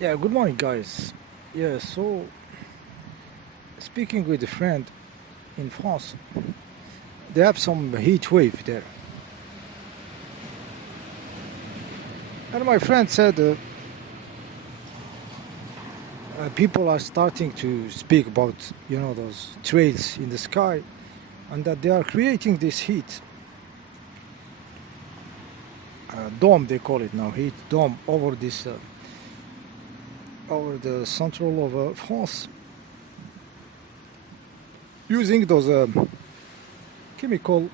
Yeah, good morning, guys. Yeah, so speaking with a friend in France, they have some heat wave there. And my friend said people are starting to speak about, those trails in the sky and that they are creating this heat dome, they call it now, heat dome over over the central of France using those chemical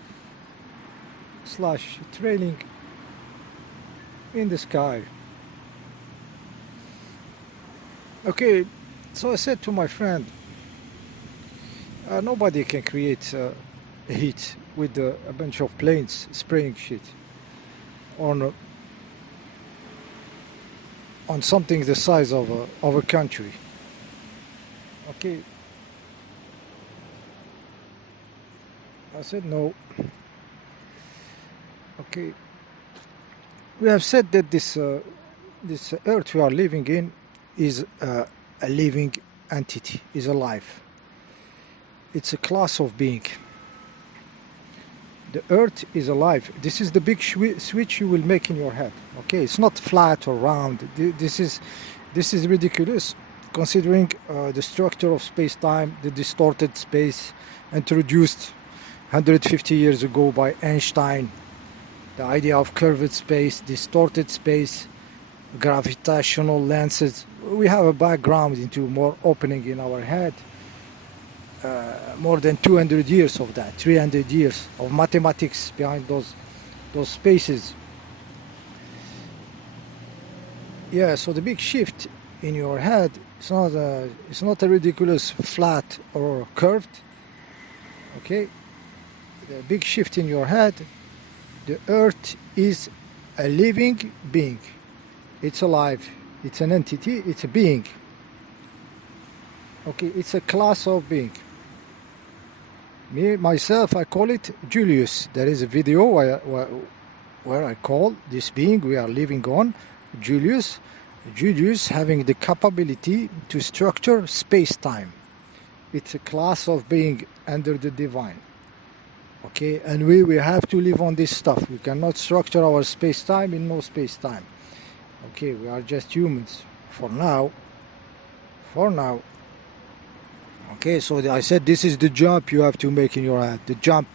slash trailing in the sky. Okay, so I said to my friend, nobody can create heat with a bunch of planes spraying shit on on something the size of a country. Okay, I said no. Okay, we have said that this Earth we are living in is a living entity, is alive. It's a class of being. The Earth is alive. This is the big switch you will make in your head. Okay, it's not flat or round. This is ridiculous, considering the structure of space-time, the distorted space introduced 150 years ago by Einstein. The idea of curved space, distorted space, gravitational lenses. We have a background into more opening in our head. More than 200 years of that, 300 years of mathematics behind those spaces. Yeah, so the big shift in your head, it's not a ridiculous flat or curved. Okay, the big shift in your head, the Earth is a living being. It's alive. It's an entity. It's a being. Okay, it's a class of being. Me, myself, I call it Julius. There is a video where I call this being we are living on Julius. Julius having the capability to structure space-time. It's a class of being under the divine. Okay, and we have to live on this stuff. We cannot structure our space-time in no space-time. Okay, we are just humans for now. For now. Okay, so I said this is the jump you have to make in your head. The jump.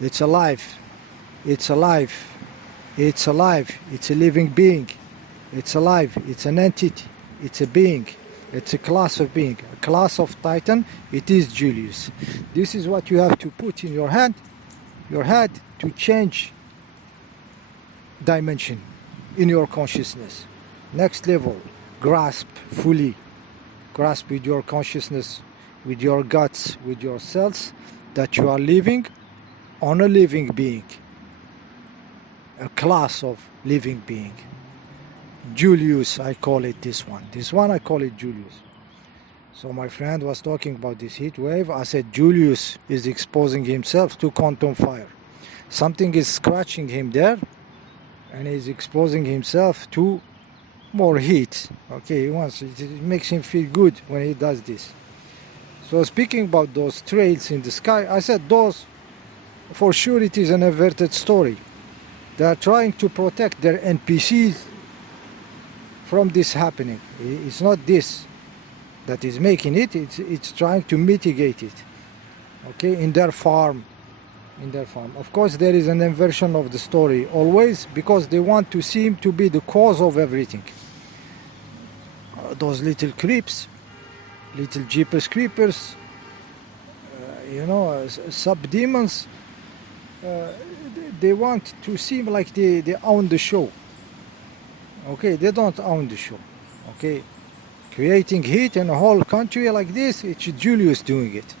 It's alive. It's alive. It's alive. It's a living being. It's alive. It's an entity. It's a being. It's a class of being. A class of Titan. It is Julius. This is what you have to put in your head to change dimension in your consciousness. Next level. Grasp fully. Grasp with your consciousness, with your guts, with your cells, that you are living on a living being, a class of living being. Julius, I call it this one. This one I call it Julius. So my friend was talking about this heat wave. I said Julius is exposing himself to quantum fire. Something is scratching him there, and he's exposing himself to more heat. Okay, it makes him feel good when he does this. So speaking about those trails in the sky, I said those, for sure it is an inverted story. They are trying to protect their NPCs from this happening. It's not this that is making it, it's trying to mitigate it. Okay, in their farm. Of course there is an inversion of the story, always, because they want to seem to be the cause of everything. Those little creeps, little Jeepers Creepers, sub-demons, they want to seem like they own the show. Okay, they don't own the show. Okay, creating heat in a whole country like this, it's Julius doing it.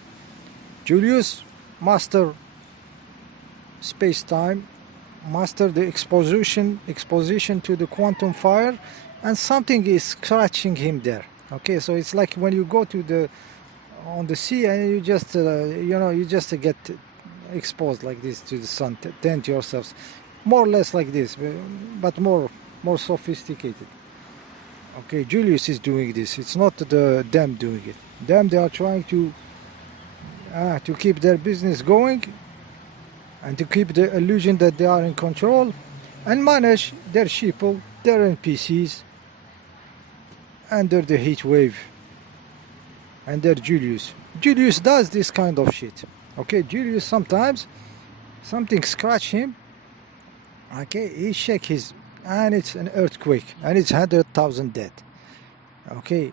Julius, master space-time, master the exposition to the quantum fire, and something is scratching him there. Okay, so it's like when you go on the sea and you just you just get exposed like this to the sun, tend yourselves, more or less like this, but more sophisticated. Okay, Julius is doing this. It's not them doing it. Them, they are trying to keep their business going and to keep the illusion that they are in control and manage their sheeple, their NPCs under the heat wave and their Julius. Julius does this kind of shit. Okay, Julius sometimes something scratch him. Okay, he shake his and it's an earthquake and it's 100,000 dead. Okay,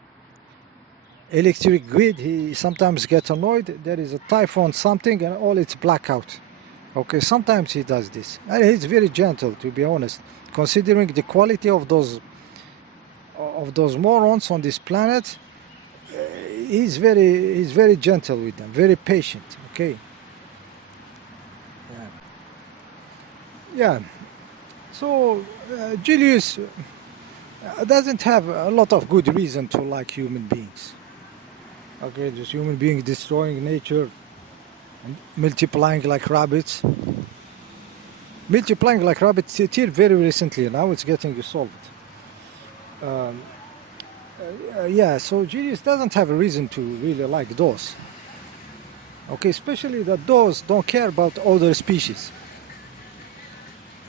electric grid. He sometimes gets annoyed. There is a typhoon, something, and all it's blackout. Okay, sometimes he does this, and he's very gentle, to be honest, considering the quality of those morons on this planet. He's very gentle with them, very patient. Okay, yeah, yeah. So Julius doesn't have a lot of good reason to like human beings. Okay, just human beings destroying nature and multiplying like rabbits. Multiplying like rabbits till very recently. Now it's getting solved. Um, yeah, so Julius doesn't have a reason to really like those. Okay, especially that those don't care about other species.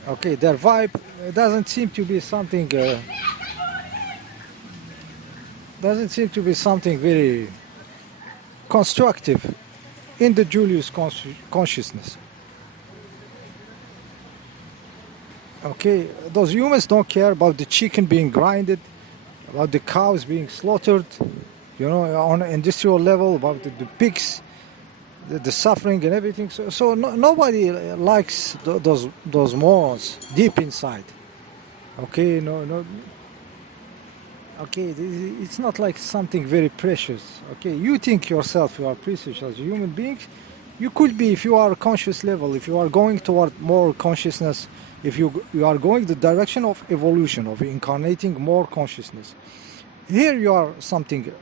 Okay, their vibe doesn't seem to be something very constructive in the Julius consciousness. Okay, those humans don't care about the chicken being grinded, about the cows being slaughtered, on an industrial level, about the pigs, the suffering and everything. So nobody likes those morons deep inside. Okay, no. Okay, it's not like something very precious. Okay, you think yourself you are precious as a human being. You could be if you are conscious level, if you are going toward more consciousness, if you are going the direction of evolution, of incarnating more consciousness. Here you are something,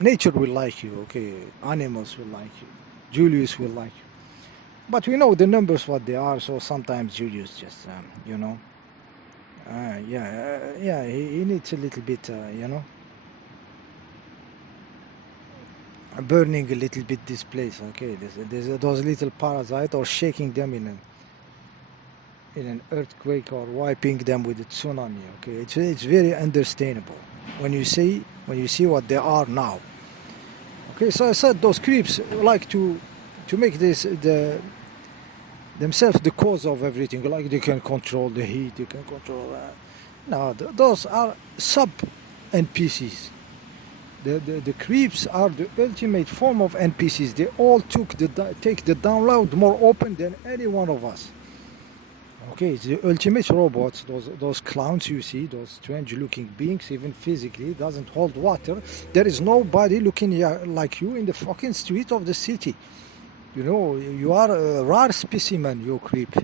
nature will like you, okay, animals will like you, Julius will like you. But we know the numbers what they are, so sometimes Julius just, he needs a little bit, burning a little bit this place, okay, there's those little parasites or shaking them in an earthquake or wiping them with a tsunami, okay, it's very understandable when you see what they are now. Okay, so I said those creeps like to make themselves the cause of everything, like they can control the heat, they can control no, those are sub NPCs. The creeps are the ultimate form of NPCs. They all take the download more open than any one of us. Okay, it's the ultimate robots. Those clowns you see, those strange-looking beings, even physically, doesn't hold water. There is nobody looking like you in the fucking street of the city. You are a rare specimen, you creep.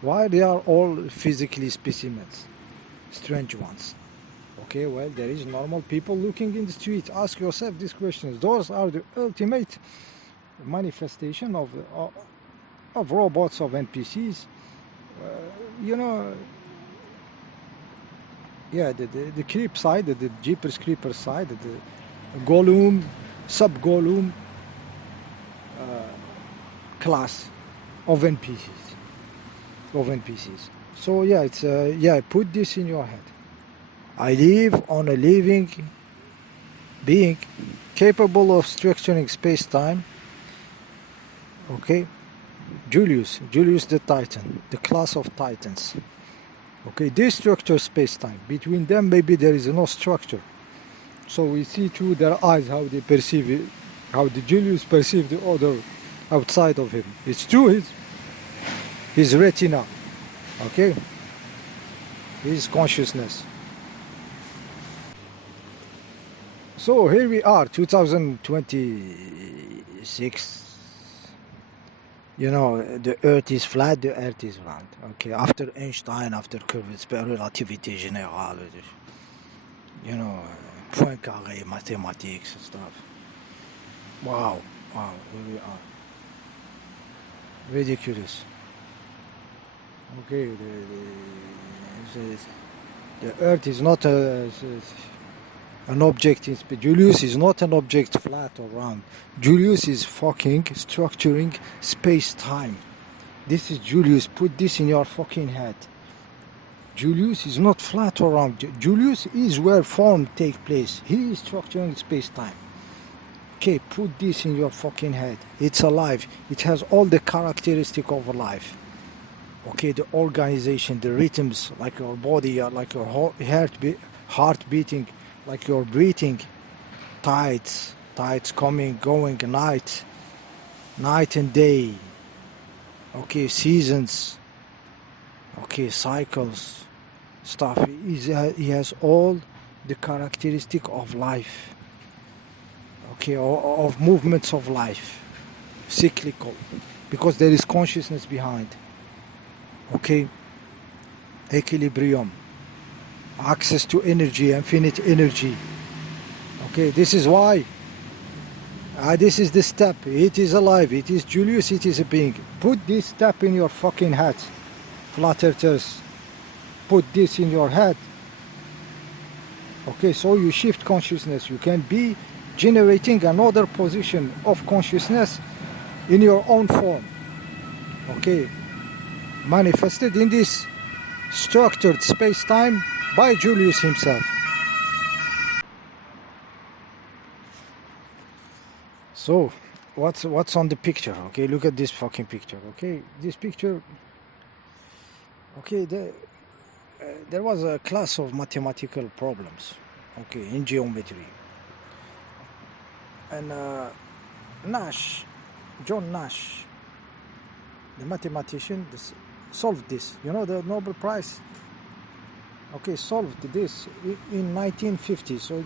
Why they are all physically specimens? Strange ones. Okay, well, there is normal people looking in the street. Ask yourself these questions. Those are the ultimate manifestation of robots, of NPCs. Yeah, the creep side, the Jeepers Creeper side, the Golem, sub-Golem class of NPCs. So yeah, it's put this in your head. I live on a living being capable of structuring space-time. Okay, Julius the Titan, the class of Titans. Okay, they structure space-time. Between them, maybe there is no structure. So we see through their eyes how they perceive it, how the Julius perceive the other outside of him. It's through his retina. Okay, his consciousness. So here we are, 2026. The Earth is flat, the Earth is round. Okay, after Einstein, after relativity générale, point carré, mathematics and stuff. Wow, here we are. Ridiculous. Okay, The Earth is not an object in space. Julius is not an object flat or round. Julius is fucking structuring space-time. This is Julius. Put this in your fucking head. Julius is not flat or round. Julius is where form take place. He is structuring space-time. Okay, put this in your fucking head. It's alive. It has all the characteristic of life. Okay, the organization, the rhythms, like your body, like your heart beating, like your breathing, tides coming, going, night and day. Okay, seasons. Okay, cycles, stuff. He has all the characteristic of life. Okay, of movements of life, cyclical, because there is consciousness behind. Okay, equilibrium, access to energy, infinite energy. Okay, this is why. This is the step. It is alive. It is Julius. It is a being. Put this step in your fucking head, flat earthers. Put this in your head. Okay, so you shift consciousness. You can be generating another position of consciousness in your own form. Okay, manifested in this structured space-time by Julius himself. So what's on the picture? Okay, look at this fucking picture. Okay, this picture. Okay, there was a class of mathematical problems. Okay, in geometry. And John Nash, the mathematician, solved this. You know, the Nobel Prize. Okay, solved this in 1950. So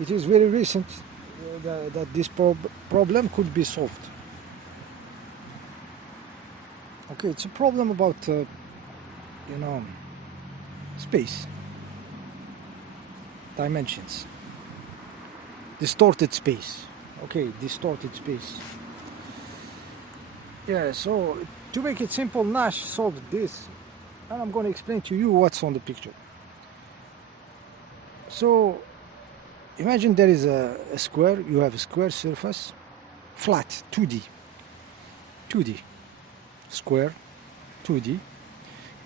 it is very recent that this problem could be solved. Okay, it's a problem about space, dimensions, distorted space. Okay, distorted space. Yeah, so to make it simple, Nash solved this, and I'm going to explain to you what's on the picture. So imagine there is a square. You have a square surface, flat, 2D square, 2D,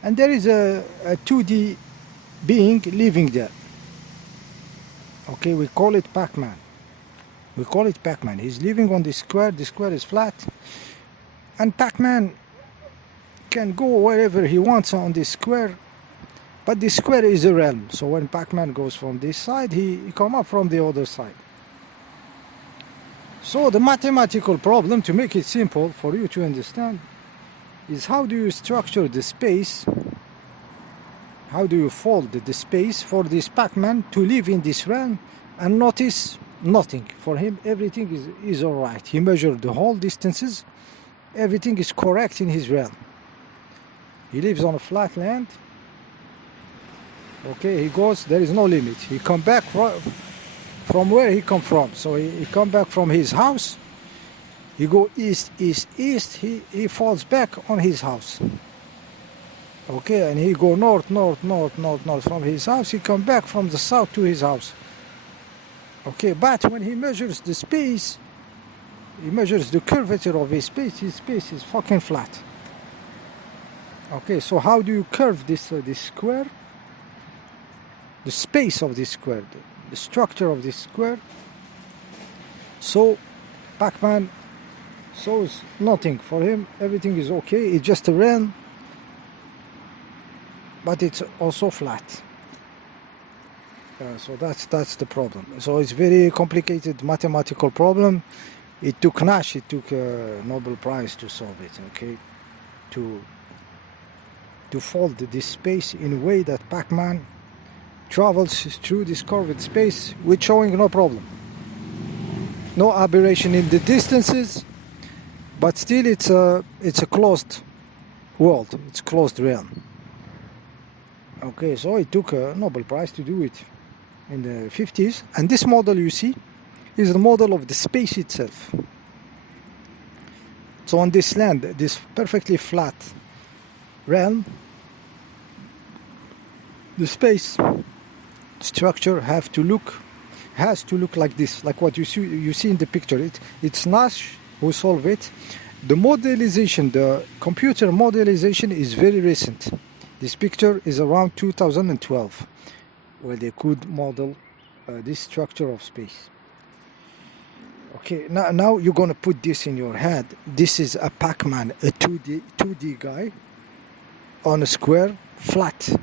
and there is a 2D being living there. Okay, we call it Pac-Man. He's living on this square. The square is flat, and Pac-Man can go wherever he wants on this square, but the square is a realm. So when Pac-Man goes from this side, he come up from the other side. So the mathematical problem, to make it simple for you to understand, is how do you structure the space, how do you fold the space for this Pac-Man to live in this realm and notice nothing. For him, everything is all right. He measured the whole distances. Everything is correct in his realm. He lives on a flat land. Okay, he goes, there is no limit. He come back from where he come from. So he come back from his house. He go east. He falls back on his house. Okay, and he go north from his house. He come back from the south to his house. Okay, but when he measures the space, he measures the curvature of his space is fucking flat. Okay, so how do you curve this square? The space of this square, the structure of this square. So Pac-Man shows nothing. For him, everything is okay. It's just a realm, but it's also flat. So that's the problem. So it's very complicated mathematical problem. It took Nash, it took a Nobel Prize to solve it. Okay, to fold this space in a way that Pac-Man travels through this curved space with showing no problem, no aberration in the distances, but still it's a closed world, it's closed realm. Okay, so it took a Nobel Prize to do it in the 50s, and this model you see is the model of the space itself. So on this land, this perfectly flat realm, The space structure has to look like this, like what you see in the picture. It's Nash who solved it. The modelization, the computer modelization is very recent. This picture is around 2012, where they could model this structure of space. Okay, now you're gonna put this in your head. This is a Pac-Man, a 2D guy on a square, flat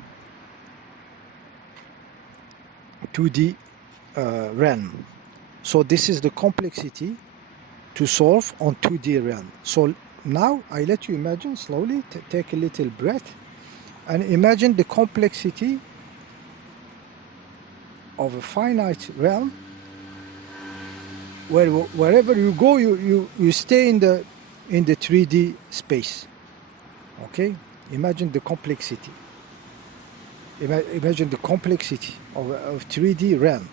2D realm. So this is the complexity to solve on 2D realm. So now I let you imagine slowly, take a little breath, and imagine the complexity of a finite realm, where wherever you go, you stay in the 3D space. Okay, imagine the complexity. Imagine the complexity of 3D realm.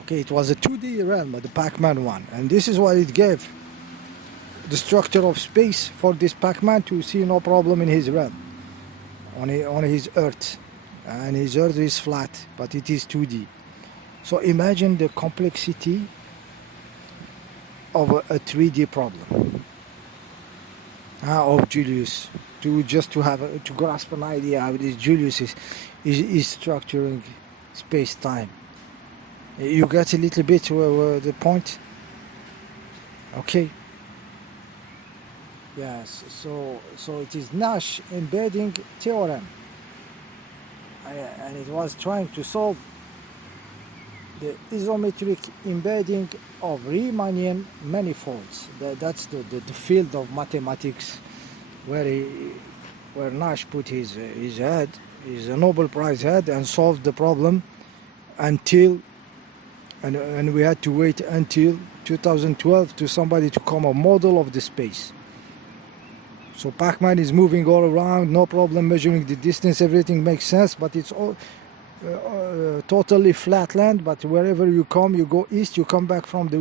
Okay, it was a 2D realm, the Pac-Man one, and this is what it gave the structure of space for this Pac-Man to see no problem in his realm, on his Earth, and his Earth is flat, but it is 2D. So imagine the complexity of a 3D problem of Julius. To grasp an idea how this Julius is structuring space-time. You get a little bit the point? Okay. Yes. So it is Nash embedding theorem, and it was trying to solve the isometric embedding of Riemannian manifolds. That's the field of mathematics where Nash put his head, his Nobel Prize head, and solved the problem until, and we had to wait until 2012 to somebody to come a model of the space. So Pac-Man is moving all around, no problem, measuring the distance, everything makes sense, but it's all totally flat land. But wherever you go east, you come back from the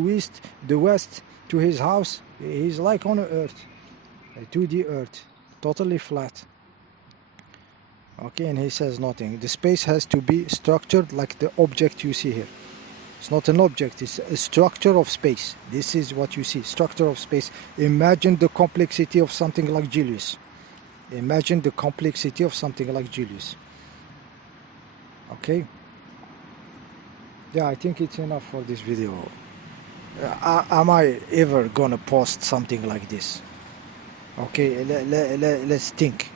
west to his house, he's like on Earth, a 2D Earth, totally flat. Okay, and he says nothing. The space has to be structured like the object you see here. It's not an object, it's a structure of space. This is what you see, structure of space. Imagine the complexity of something like Julius. Imagine the complexity of something like Julius. Okay? Yeah, I think it's enough for this video. Am I ever gonna post something like this? Okay, let's think.